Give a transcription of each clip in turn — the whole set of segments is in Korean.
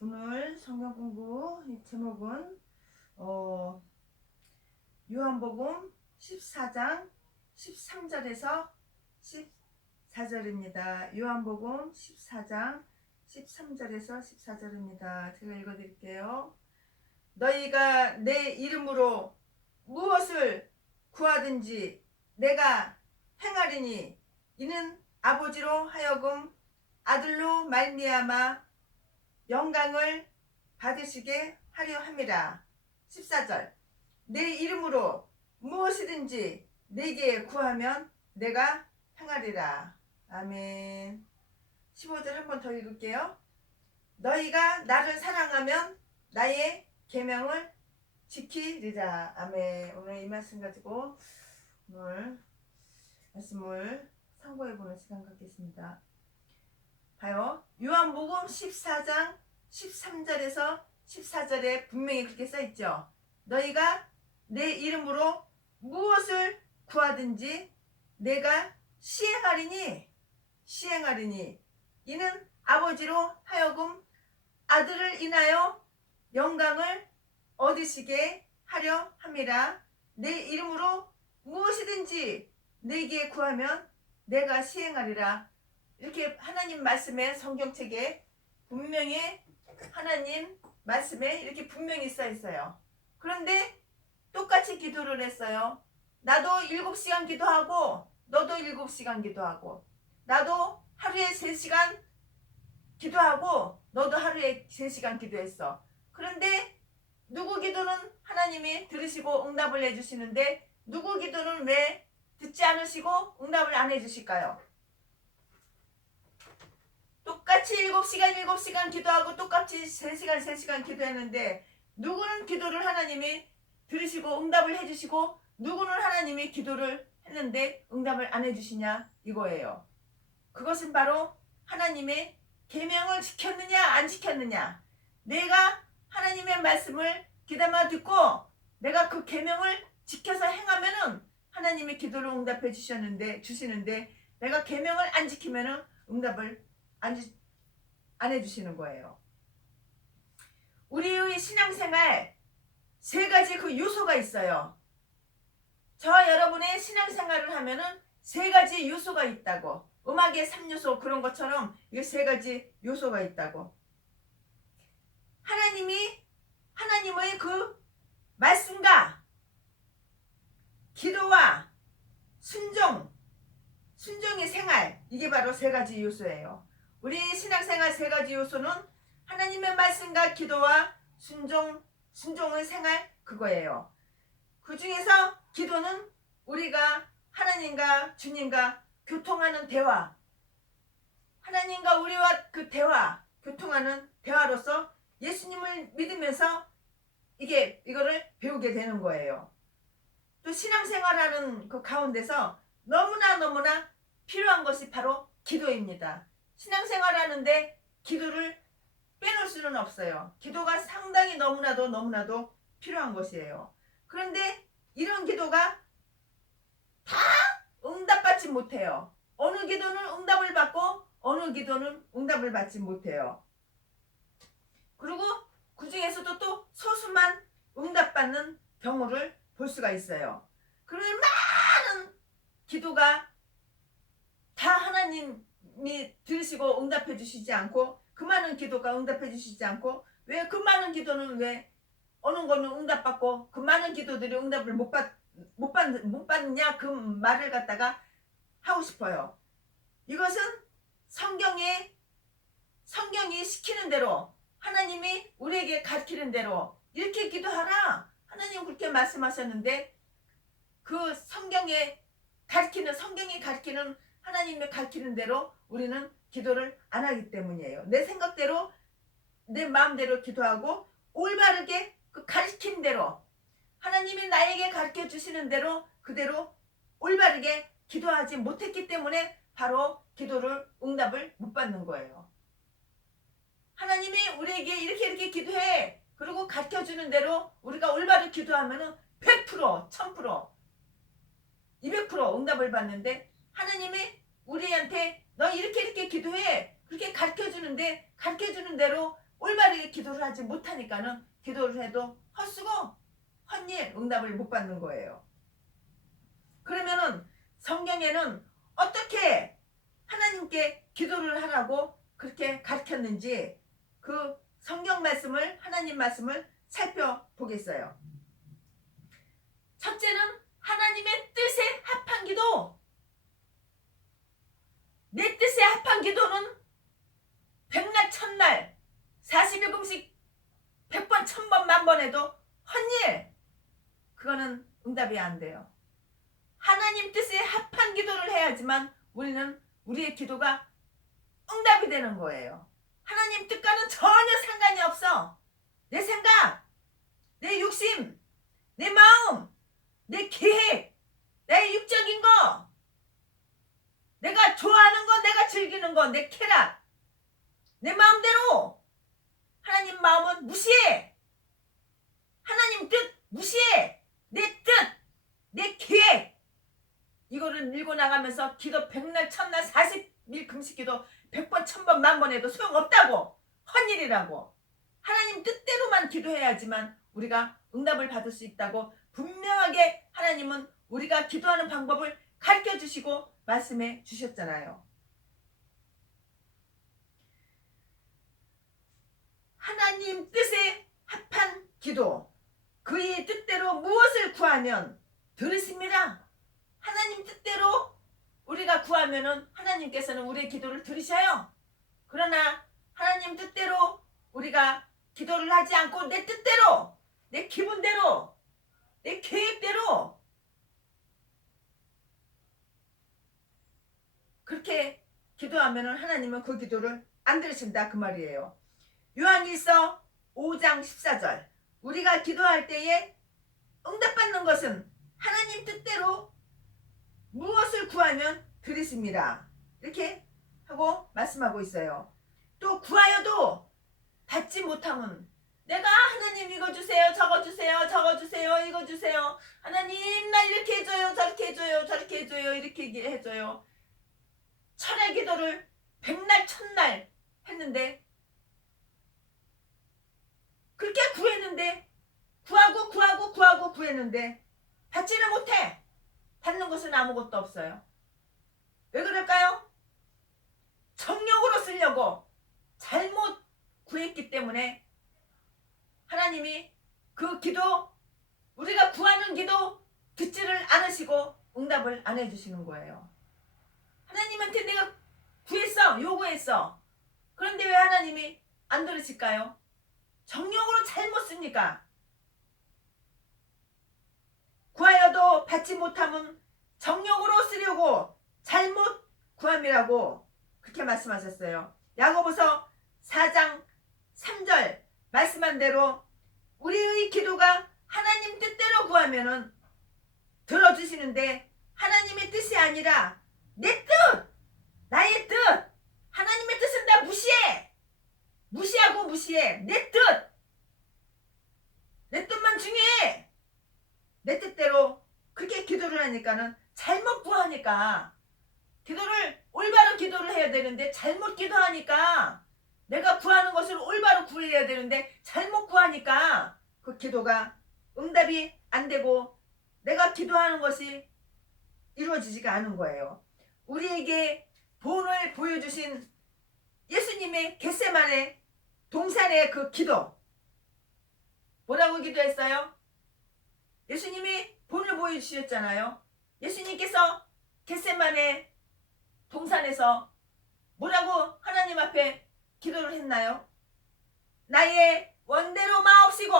오늘 성경 공부 제목은 요한복음 14장 13절에서 14절입니다. 요한복음 14장 13절에서 14절입니다. 제가 읽어드릴게요. 너희가 내 이름으로 무엇을 구하든지 내가 행하리니 이는 아버지로 하여금 아들로 말미암아 영광을 받으시게 하려 함이라. 14절 내 이름으로 무엇이든지 내게 구하면 내가 행하리라. 아멘. 15절 한 번 더 읽을게요. 너희가 나를 사랑하면 나의 계명을 지키리라. 아멘. 오늘 이 말씀 가지고 오늘 말씀을 상고해보는 시간 갖겠습니다. 봐요. 요한복음 14장 13절에서 14절에 분명히 그렇게 써있죠. 너희가 내 이름으로 무엇을 구하든지 내가 시행하리니 이는 아버지로 하여금 아들을 인하여 영광을 얻으시게 하려 함이라. 내 이름으로 무엇이든지 내게 구하면 내가 시행하리라. 이렇게 하나님 말씀에 성경책에 분명히 하나님 말씀에 이렇게 분명히 써 있어요. 그런데 똑같이 기도를 했어요. 나도 7시간 기도하고 너도 7시간 기도하고 나도 하루에 3시간 기도하고 너도 하루에 3시간 기도했어. 그런데 누구 기도는 하나님이 들으시고 응답을 해주시는데 누구 기도는 왜 듣지 않으시고 응답을 안 해주실까요? 똑같이 7시간 기도하고 똑같이 3시간 기도했는데 누구는 기도를 하나님이 들으시고 응답을 해주시고 누구는 하나님이 기도를 했는데 응답을 안 해주시냐 이거예요. 그것은 바로 하나님의 계명을 지켰느냐 안 지켰느냐. 내가 하나님의 말씀을 귀담아 듣고 내가 그 계명을 지켜서 행하면은 하나님의 기도를 응답해 주시는데 내가 계명을 안 지키면은 응답을 안 해주시는 거예요. 우리의 신앙생활 3가지 그 요소가 있어요. 저와 여러분의 신앙생활을 하면은 3가지 요소가 있다고. 음악의 3요소 그런 것처럼 이 3가지 요소가 있다고. 하나님의 그 말씀과 기도와 순종의 생활, 이게 바로 3가지 요소예요. 우리 신앙생활 3가지 요소는 하나님의 말씀과 기도와 순종의 생활, 그거예요. 그 중에서 기도는 우리가 하나님과 주님과 교통하는 대화, 하나님과 우리와 그 대화, 교통하는 대화로서 예수님을 믿으면서 이거를 배우게 되는 거예요. 또 신앙생활하는 그 가운데서 너무나 필요한 것이 바로 기도입니다. 신앙생활하는데 기도를 빼놓을 수는 없어요. 기도가 상당히 너무나도 필요한 것이에요. 그런데 이런 기도가 다 응답받지 못해요. 어느 기도는 응답을 받고 어느 기도는 응답을 받지 못해요. 그리고 그 중에서도 또 소수만 응답받는 경우를 볼 수가 있어요. 그러면 많은 기도가 다 하나님이 들으시고 응답해 주시지 않고 그 많은 기도가 응답해 주시지 않고 왜 그 많은 기도는 왜 어느 거는 응답받고 그 많은 기도들이 응답을 못 받느냐 그 말을 갖다가 하고 싶어요. 이것은 성경이 시키는 대로 하나님이 우리에게 가르치는 대로 이렇게 기도하라. 하나님 그렇게 말씀하셨는데 그 성경이 가르치는 하나님의 가르치는 대로 우리는 기도를 안 하기 때문이에요. 내 생각대로 내 마음대로 기도하고 올바르게 그 가르친 대로 하나님이 나에게 가르쳐 주시는 대로 그대로 올바르게 기도하지 못했기 때문에 바로 기도를 응답을 못 받는 거예요. 하나님이 우리에게 이렇게 기도해 그리고 가르쳐 주는 대로 우리가 올바르게 기도하면은 100%, 1000%, 200% 응답을 받는데 하나님이 우리한테 너 이렇게 기도해 그렇게 가르쳐 주는 대로 올바르게 기도를 하지 못하니까는 기도를 해도 헛수고 헛일 응답을 못 받는 거예요. 그러면은 성경에는 어떻게 하나님께 기도를 하라고 그렇게 가르쳤는지 그 성경 말씀을 하나님 말씀을 살펴보겠어요. 첫째는 하나님의 뜻에 합한 기도. 내 뜻에 합한 기도는 백날 천날 40일금씩 100번 1000번 만번 해도 헛일 그거는 응답이 안 돼요. 하나님 뜻에 합한 기도를 해야지만 우리는 우리의 기도가 응답이 되는 거예요. 하나님 뜻과는 전혀 상관이 없어. 내 생각, 내 욕심, 내 마음, 내 계획, 내 육적인 거, 내가 좋아하는 거, 내가 즐기는 거, 내 쾌락, 내 마음대로 하나님 마음은 무시해. 하나님 뜻 무시해. 내 뜻, 내 계획 이거를 밀고 나가면서 기도 백날 천날 40일 금식기도 100번 1000번 만번 해도 소용없다고. 헛일이라고. 하나님 뜻대로만 기도해야지만 우리가 응답을 받을 수 있다고 분명하게 하나님은 우리가 기도하는 방법을 가르쳐 주시고 말씀해 주셨잖아요. 하나님 뜻에 합한 기도, 그의 뜻대로 무엇을 구하면 들으십니다. 하나님 뜻대로 우리가 구하면은 하나님께서는 우리의 기도를 들으셔요. 그러나 하나님 뜻대로 우리가 기도를 하지 않고 내 뜻대로, 내 기분대로, 내 계획대로 그렇게 기도하면은 하나님은 그 기도를 안 들으신다 그 말이에요. 요한일서 5장 14절 우리가 기도할 때에 응답받는 것은 하나님 뜻대로 무엇을 구하면 들으십니다. 이렇게 하고 말씀하고 있어요. 또 구하여도 받지 못하면 내가 하나님 이거 주세요, 저거 주세요, 저거 주세요, 이거 주세요. 하나님 나 이렇게 해줘요, 저렇게 해줘요, 저렇게 해줘요, 이렇게 해줘요. 철의 기도를 백날 천날 했는데 그렇게 구했는데 구하고 구했는데 받지는 못해. 받는 것은 아무것도 없어요. 왜 그럴까요? 정욕으로 쓰려고 잘못 구했기 때문에 하나님이 그 기도, 우리가 구하는 기도 듣지를 않으시고 응답을 안 해주시는 거예요. 하나님한테 내가 구했어, 요구했어. 그런데 왜 하나님이 안 들으실까요? 정욕으로 잘못 쓰니까. 구하여도 받지 못하면 정욕으로 쓰려고 잘못 구함이라고 그렇게 말씀하셨어요. 야고보서 4장 3절 말씀한 대로 우리의 기도가 하나님 뜻대로 구하면은 들어주시는데 하나님의 뜻이 아니라 내 뜻, 나의 뜻, 하나님의 뜻은 다 무시해. 무시하고 무시해. 내 뜻, 내 뜻만 중요해. 내 뜻대로 그렇게 기도를 하니까는 잘못 구하니까 기도를 올바른 기도를 해야 되는데 잘못 기도하니까 내가 구하는 것을 올바로 구해야 되는데 잘못 구하니까 그 기도가 응답이 안 되고 내가 기도하는 것이 이루어지지가 않은 거예요. 우리에게 본을 보여주신 예수님의 겟세마네 동산의 그 기도 뭐라고 기도했어요? 예수님이 본을 보여주셨잖아요. 예수님께서 겟세마네 동산에서 뭐라고 하나님 앞에 기도를 했나요? 나의 원대로 마옵시고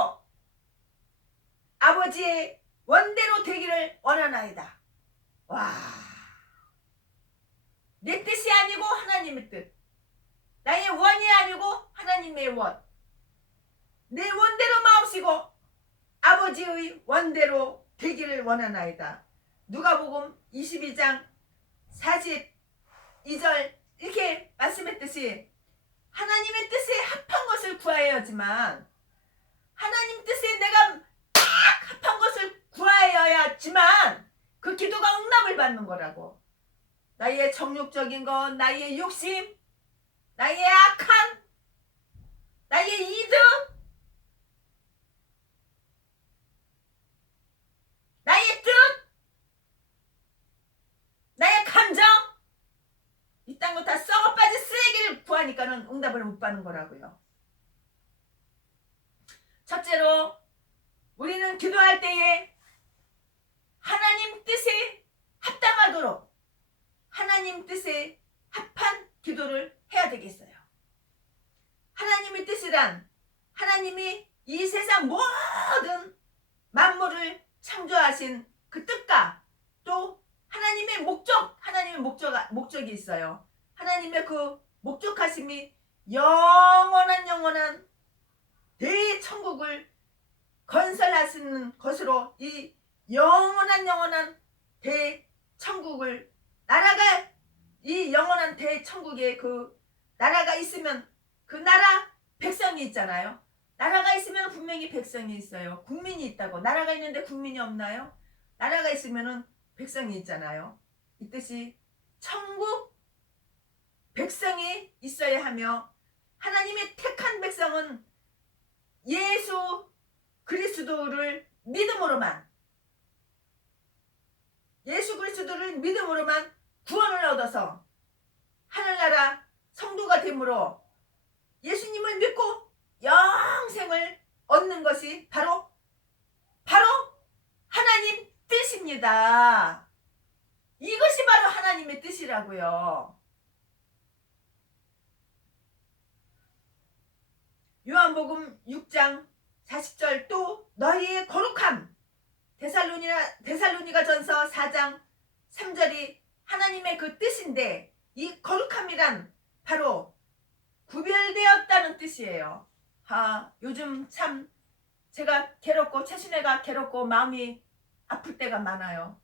아버지의 원대로 되기를 원하나이다. 와, 내 뜻이 아니고 하나님의 뜻, 나의 원이 아니고 하나님의 원, 내 원대로 마옵시고 아버지의 원대로 되기를 원하나이다. 누가복음 22장 42절 이렇게 말씀했듯이 하나님의 뜻에 합한 것을 구하여야지만 하나님 뜻에 내가 딱 합한 것을 구하여야지만 그 기도가 응답을 받는 거라고. 나의 정욕적인 것, 나의 욕심, 나의 악한 나의 이득, 나의 뜻, 나의 감정, 이딴 거 다 썩어빠진 쓰레기를 구하니까는 응답을 못 받는 거라고요. 첫째로 우리는 기도할 때에 하나님 뜻에 합당하도록 하나님 뜻에 합한 기도를 해야 되겠어요. 하나님의 뜻이란 하나님이 이 세상 모든 만물을 창조하신 그 뜻과 또 하나님의 목적이 있어요. 하나님의 그 목적하심이 영원한 대천국을 건설하시는 것으로 이 영원한 대천국을 이 영원한 대천국에 그 나라가 있으면 그 나라 백성이 있잖아요. 나라가 있으면 분명히 백성이 있어요. 국민이 있다고. 나라가 있는데 국민이 없나요? 나라가 있으면은 백성이 있잖아요. 이 뜻이 천국 백성이 있어야 하며 하나님의 택한 백성은 예수 그리스도를 믿음으로만 구원을 얻어서 하늘나라 성도가 되므로 예수님을 믿고 영생을 얻는 것이 바로 하나님 뜻입니다. 이것이 바로 하나님의 뜻이라고요. 요한복음 6장 40절 또 너희의 거룩함 데살로니가 전서 4장 3절이 하나님의 그 뜻인데 이 거룩함이란 바로 구별되었다는 뜻이에요. 요즘 참 제가 괴롭고 최순애가 괴롭고 마음이 아플 때가 많아요.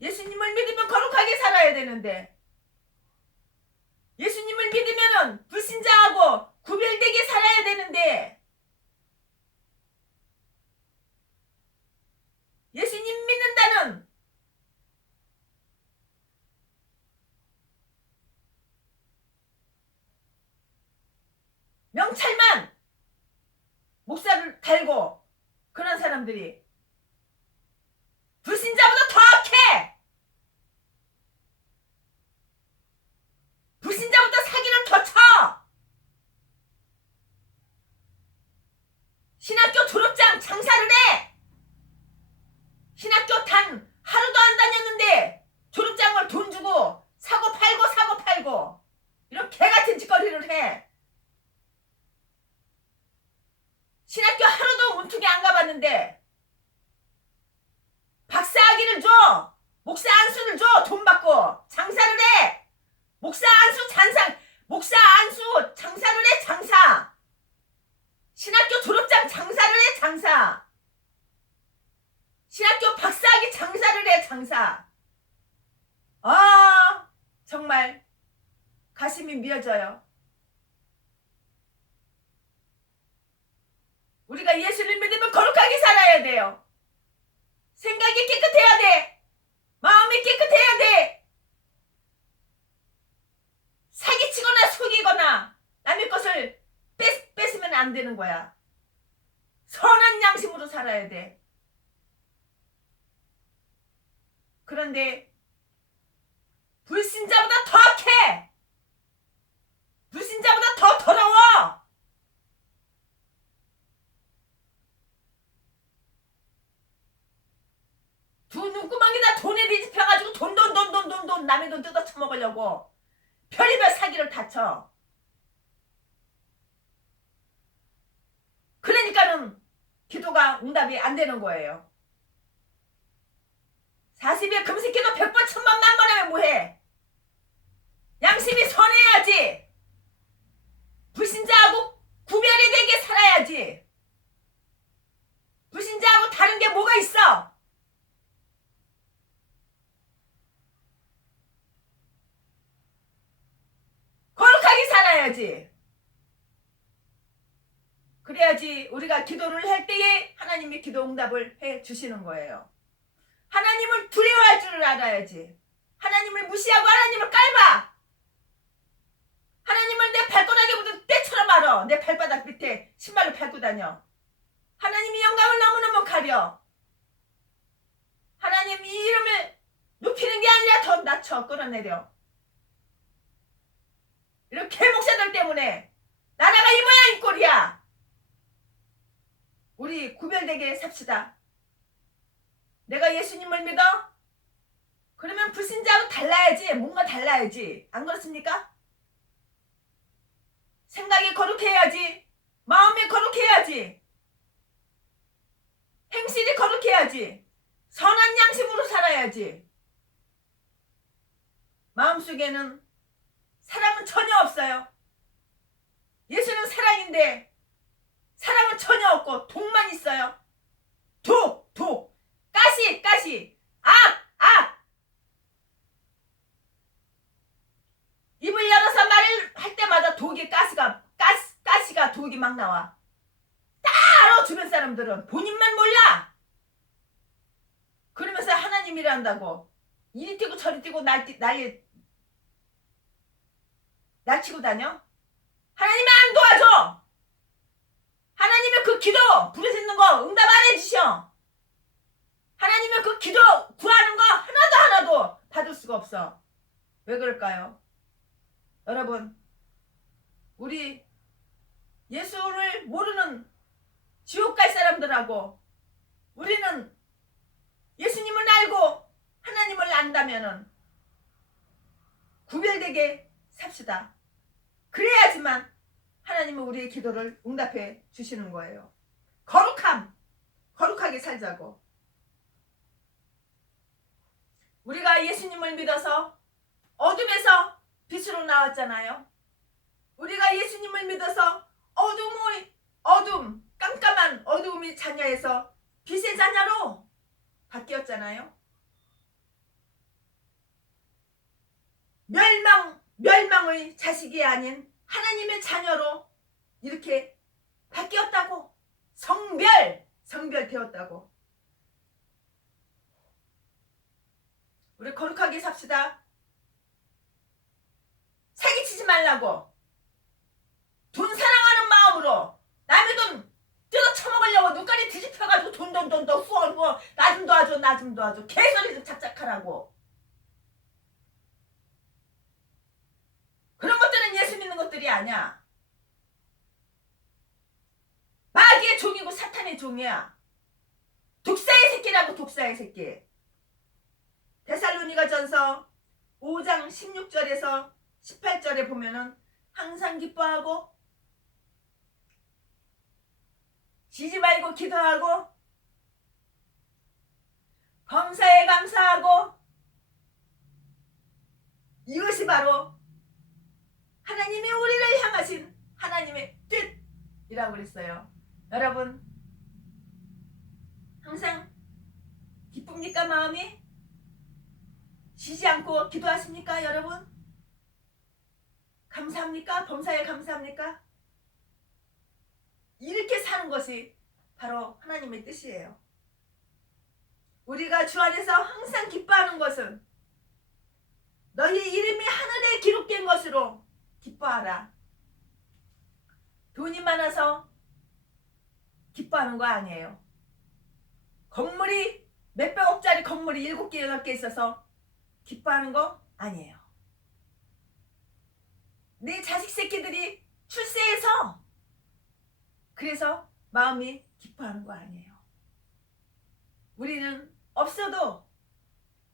예수님을 믿으면 거룩하게 살아야 되는데 예수님을 믿으면 불신자하고 구별되게 살아야 되는데 예수님 믿는다는 명찰만 목사를 달고 그런 사람들이 불신자보다 더 악해. 불신자보다 사기를 더 쳐. 신학교 졸업장 장사를 해. 신학교 단 하루도 안 다녔는데 졸업장을 돈 주고 사고 팔고 이런 개같은 짓거리를 해. 신학교 하루도 문투기 안 가봤는데 박사학위를 줘. 목사 안수를 줘. 돈 받고 장사를 해. 목사 안수 장사를 해. 장사. 신학교 졸업장 장사를 해. 장사. 신학교 박사학위 장사를 해. 장사. 정말 가슴이 미어져요. 우리가 예수를 믿으면 거룩하게 살아야 돼요. 생각이 깨끗해야 돼. 마음이 깨끗해야 돼. 사기치거나 속이거나 남의 것을 뺏으면 안 되는 거야. 선한 양심으로 살아야 돼. 그런데 불신자보다 더 악해. 불신자보다 더 더러워. 두 눈구멍에다 돈에 뒤집혀가지고 돈 남의 돈 뜯어 처먹으려고 별의별 사기를 다 쳐. 그러니까는 기도가 응답이 안 되는 거예요. 40일 금식기도 100번 1000번 만번 하면 뭐해. 양심이 선해야지. 불신자하고 구별이 되게 살아야지. 불신자하고 다른 게 뭐가 있어. 거룩하게 살아야지. 그래야지 우리가 기도를 할 때에 하나님이 기도 응답을 해 주시는 거예요. 하나님을 두려워할 줄을 알아야지. 하나님을 무시하고 하나님을 깔봐. 하나님을 내 발가락에 묻은 내 발바닥 밑에 신발을 밟고 다녀. 하나님이 영광을 너무너무 가려. 하나님 이 이름을 높이는 게 아니라 더 낮춰 끌어내려. 이렇게 목사들 때문에 나라가 이 모양 이 꼴이야. 우리 구별되게 삽시다. 내가 예수님을 믿어? 그러면 불신자하고 달라야지. 뭔가 달라야지. 안 그렇습니까? 생각이 거룩해야지. 마음이 거룩해야지. 행실이 거룩해야지. 선한 양심으로 살아야지. 마음속에는 사랑은 전혀 없어요. 예수는 사랑인데 사랑은 전혀 없고 독만 있어요. 독, 가시, 악. 입을 열어서 말을 할 때마다 가시가 독이 막 나와. 다 알아. 주변 사람들은 본인만 몰라. 그러면서 하나님이라 한다고 이리 뛰고 저리 뛰고 날치고 다녀? 하나님이 안 도와줘. 하나님의 그 기도 부르짖는 거 응답 안 해주셔. 하나님의 그 기도 구하는 거 하나도 받을 수가 없어. 왜 그럴까요? 여러분, 우리 예수를 모르는 지옥 갈 사람들하고 우리는 예수님을 알고 하나님을 안다면은 구별되게 삽시다. 그래야지만 하나님은 우리의 기도를 응답해 주시는 거예요. 거룩하게 살자고. 우리가 예수님을 믿어서 어둠에서 빛으로 나왔잖아요. 우리가 예수님을 믿어서 깜깜한 어두움의 자녀에서 빛의 자녀로 바뀌었잖아요. 멸망의 자식이 아닌 하나님의 자녀로 이렇게 바뀌었다고. 성별 되었다고. 우리 거룩하게 삽시다. 사기치지 말라고. 돈 사랑하는 마음으로 남의 돈 뜯어 처먹으려고 눈깔이 뒤집혀가지고 돈 후원 나 좀 도와줘 개소리 좀 착착하라고. 그런 것들은 예수 믿는 것들이 아니야. 마귀의 종이고 사탄의 종이야. 독사의 새끼라고. 독사의 새끼. 데살로니가전서 5장 16절에서 18절에 보면은 항상 기뻐하고 쉬지 말고 기도하고 범사에 감사하고 이것이 바로 하나님이 우리를 향하신 하나님의 뜻이라고 그랬어요. 여러분 항상 기쁩니까? 마음이 쉬지 않고 기도하십니까? 여러분 감사합니까? 범사에 감사합니까? 이렇게 사는 것이 바로 하나님의 뜻이에요. 우리가 주 안에서 항상 기뻐하는 것은 너희 이름이 하늘에 기록된 것으로 기뻐하라. 돈이 많아서 기뻐하는 거 아니에요. 건물이 몇백억짜리 건물이 7개 8개 있어서 기뻐하는 거 아니에요. 내 자식 새끼들이 출세해서 그래서 마음이 기뻐하는 거 아니에요. 우리는 없어도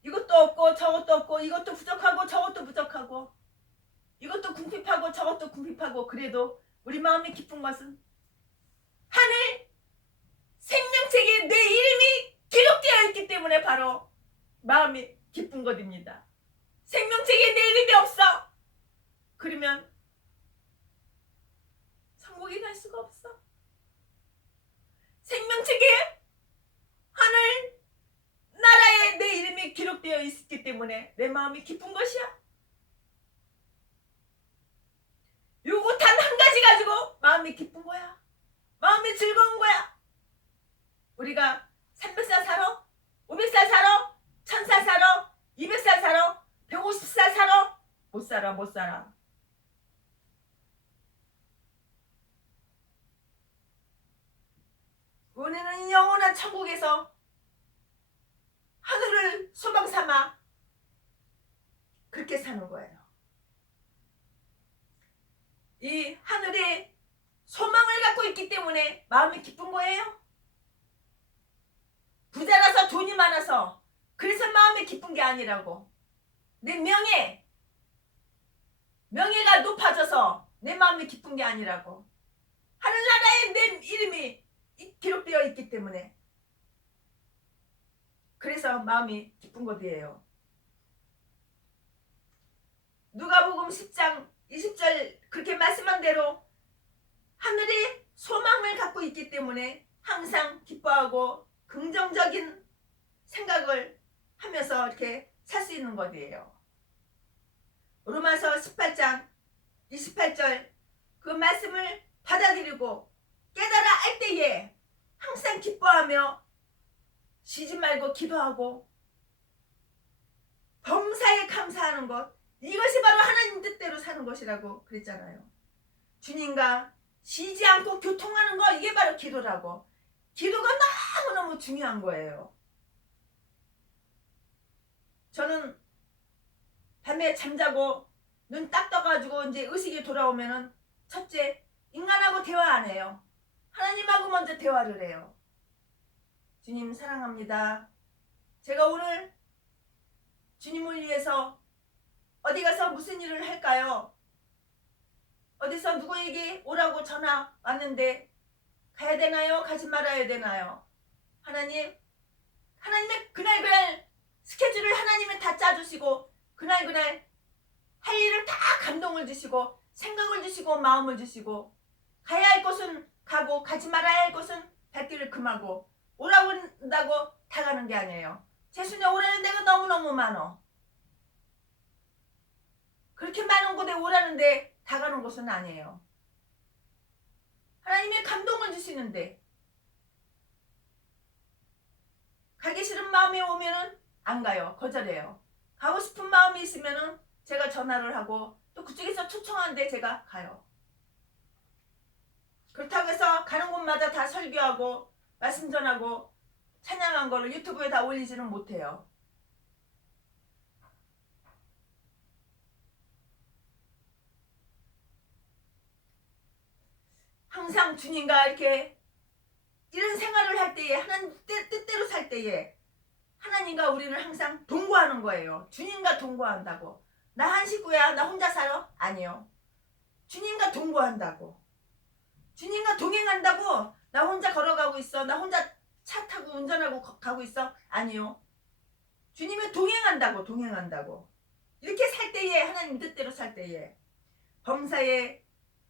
이것도 없고 저것도 없고 이것도 부족하고 저것도 부족하고 이것도 궁핍하고 저것도 궁핍하고 그래도 우리 마음이 기쁜 것은 하늘 생명책에 내 이름이 기록되어 있기 때문에 바로 마음이 기쁜 것입니다. 생명책에 내 이름이 없어. 그러면 천국에 갈 수가 없어. 생명책에 하늘 나라에 내 이름이 기록되어 있기 때문에 내 마음이 기쁜 것이야. 요거 단 한 가지 가지고 마음이 기쁜 거야. 마음이 즐거운 거야. 우리가 300살 살아? 500살 살아? 1000살 살아? 200살 살아? 150살 살아? 못 살아. 우리는 영원한 천국에서 하늘을 소망 삼아 그렇게 사는 거예요. 이 하늘에 소망을 갖고 있기 때문에 마음이 기쁜 거예요. 부자라서 돈이 많아서 그래서 마음이 기쁜 게 아니라고. 내 명예가 높아져서 내 마음이 기쁜 게 아니라고. 하늘나라에 내 이름이 기록되어 있기 때문에 그래서 마음이 기쁜 것이에요. 누가복음 10장 20절 그렇게 말씀한 대로 하늘이 소망을 갖고 있기 때문에 항상 기뻐하고 긍정적인 생각을 하면서 이렇게 살 수 있는 것이에요. 로마서 18장 28절 그 말씀을 받아들이고 깨달아 알 때에 항상 기뻐하며 쉬지 말고 기도하고 범사에 감사하는 것, 이것이 바로 하나님 뜻대로 사는 것이라고 그랬잖아요. 주님과 쉬지 않고 교통하는 거, 이게 바로 기도라고. 기도가 너무너무 중요한 거예요. 저는 밤에 잠자고 눈 딱 떠가지고 이제 의식이 돌아오면은 첫째, 인간하고 대화 안 해요. 하나님하고 먼저 대화를 해요. 주님 사랑합니다. 제가 오늘 주님을 위해서 어디 가서 무슨 일을 할까요? 어디서 누구에게 오라고 전화 왔는데 가야 되나요? 가지 말아야 되나요? 하나님의 그날 스케줄을 하나님이 다 짜주시고 그날 할 일을 다 감동을 주시고 생각을 주시고 마음을 주시고 가야 할 곳은 가고 가지 말아야 할 곳은 발길을 금하고 오라고 한다고 다 가는 게 아니에요. 재순이 오라는 데가 너무너무 많어. 그렇게 많은 곳에 오라는데 다 가는 곳은 아니에요. 하나님이 감동을 주시는데 가기 싫은 마음이 오면은 안 가요. 거절해요. 가고 싶은 마음이 있으면은 제가 전화를 하고 또 그쪽에서 초청하는데 제가 가요. 그렇다고 해서 가는 곳마다 다 설교하고 말씀 전하고 찬양한 거를 유튜브에 다 올리지는 못해요. 항상 주님과 이렇게 이런 생활을 할 때에 하나님 뜻대로 살 때에 하나님과 우리는 항상 동거하는 거예요. 주님과 동거한다고. 나 한 식구야. 나 혼자 살아? 아니요. 주님과 동거한다고. 주님과 동행한다고. 나 혼자 걸어가고 있어. 나 혼자 차 타고 운전하고 가고 있어? 아니요. 주님과 동행한다고. 이렇게 살 때에 하나님 뜻대로 살 때에 범사에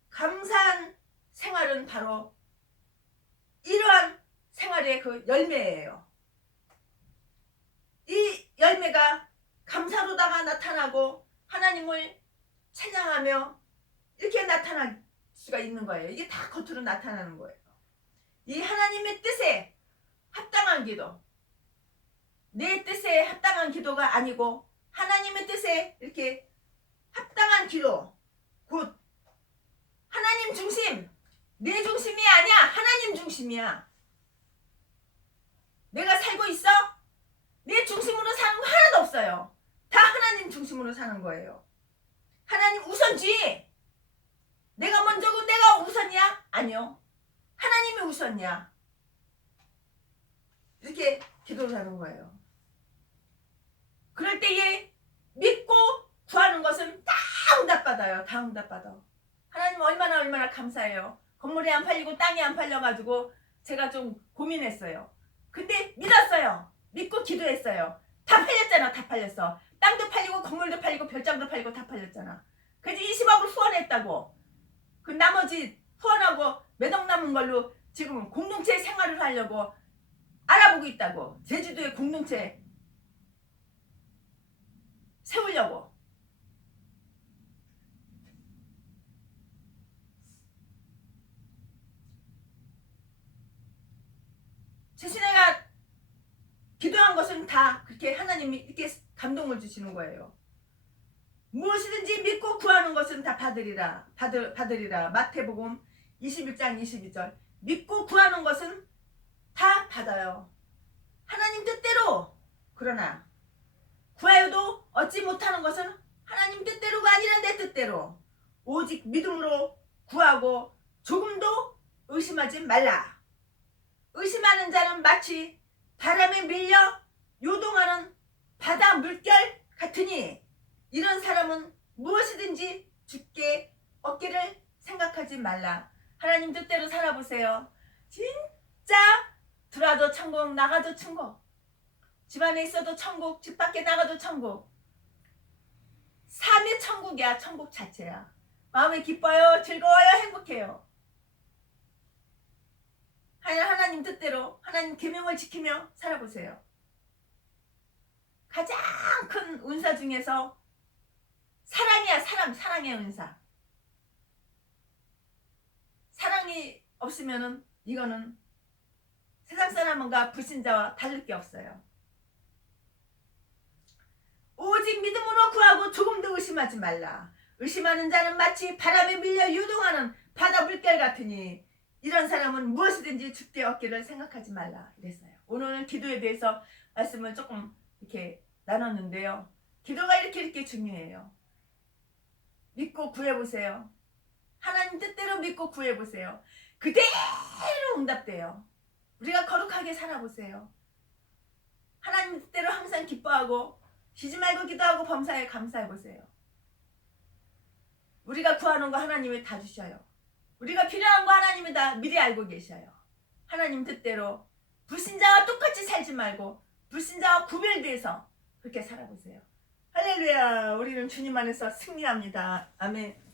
감사한 생활은 바로 이러한 생활의 그 열매예요. 이 열매가 감사로다가 나타나고 하나님을 찬양하며 이렇게 나타날 수가 있는 거예요. 이게 다 겉으로 나타나는 거예요. 이 하나님의 뜻에 합당한 기도, 내 뜻에 합당한 기도가 아니고 하나님의 뜻에 이렇게 합당한 기도, 곧 하나님 중심, 내 중심이 아니야. 하나님 중심이야. 내가 살고 있어? 내 중심으로 사는 거 하나도 없어요. 다 하나님 중심으로 사는 거예요. 하나님 우선주의. 내가 먼저고 내가 우선이야? 아니요. 하나님이 우선이야. 이렇게 기도를 하는 거예요. 그럴 때에 믿고 구하는 것은 다 응답받아요. 다 응답받아. 하나님 얼마나 감사해요. 건물이 안 팔리고 땅이 안 팔려가지고 제가 좀 고민했어요. 근데 믿었어요. 믿고 기도했어요. 다 팔렸잖아. 다 팔렸어. 땅도 팔리고 건물도 팔리고 별장도 팔리고 다 팔렸잖아. 그래서 20억을 후원했다고. 그 나머지 후원하고 매덕 남은 걸로 지금 공동체 생활을 하려고 알아보고 있다고. 제주도에 공동체 세우려고. 제신애가 기도한 것은 다 그렇게 하나님이 이렇게 감동을 주시는 거예요. 무엇이든지 믿고 구하는 것은 다 받으리라. 마태복음 21장 22절. 믿고 구하는 것은 다 받아요. 하나님 뜻대로. 그러나 구하여도 얻지 못하는 것은 하나님 뜻대로가 아니라 내 뜻대로. 오직 믿음으로 구하고 조금도 의심하지 말라. 의심하는 자는 마치 바람에 밀려 요동하는 바다 물결 같으니 이런 사람은 무엇이든지 죽게 얻기를 생각하지 말라. 하나님 뜻대로 살아보세요. 진짜 들어와도 천국, 나가도 천국. 집안에 있어도 천국, 집 밖에 나가도 천국. 삶의 천국이야. 천국 자체야. 마음이 기뻐요, 즐거워요, 행복해요. 하나님 뜻대로 하나님 계명을 지키며 살아보세요. 가장 큰 은사 중에서 사랑이야. 사랑의 은사. 사랑이 없으면은 이거는 세상 사람과 불신자와 다를 게 없어요. 오직 믿음으로 구하고 조금도 의심하지 말라. 의심하는 자는 마치 바람에 밀려 유동하는 바다 물결 같으니 이런 사람은 무엇이든지 죽게 얻기를 생각하지 말라. 이랬어요. 오늘은 기도에 대해서 말씀을 조금 이렇게 나눴는데요. 기도가 이렇게 중요해요. 믿고 구해보세요. 하나님 뜻대로 믿고 구해보세요. 그대로 응답돼요. 우리가 거룩하게 살아보세요. 하나님 뜻대로 항상 기뻐하고 쉬지 말고 기도하고 범사에 감사해보세요. 우리가 구하는 거 하나님이 다 주셔요. 우리가 필요한 거 하나님이 다 미리 알고 계셔요. 하나님 뜻대로 불신자와 똑같이 살지 말고 불신자와 구별돼서 그렇게 살아보세요. 할렐루야. 우리는 주님 안에서 승리합니다. 아멘.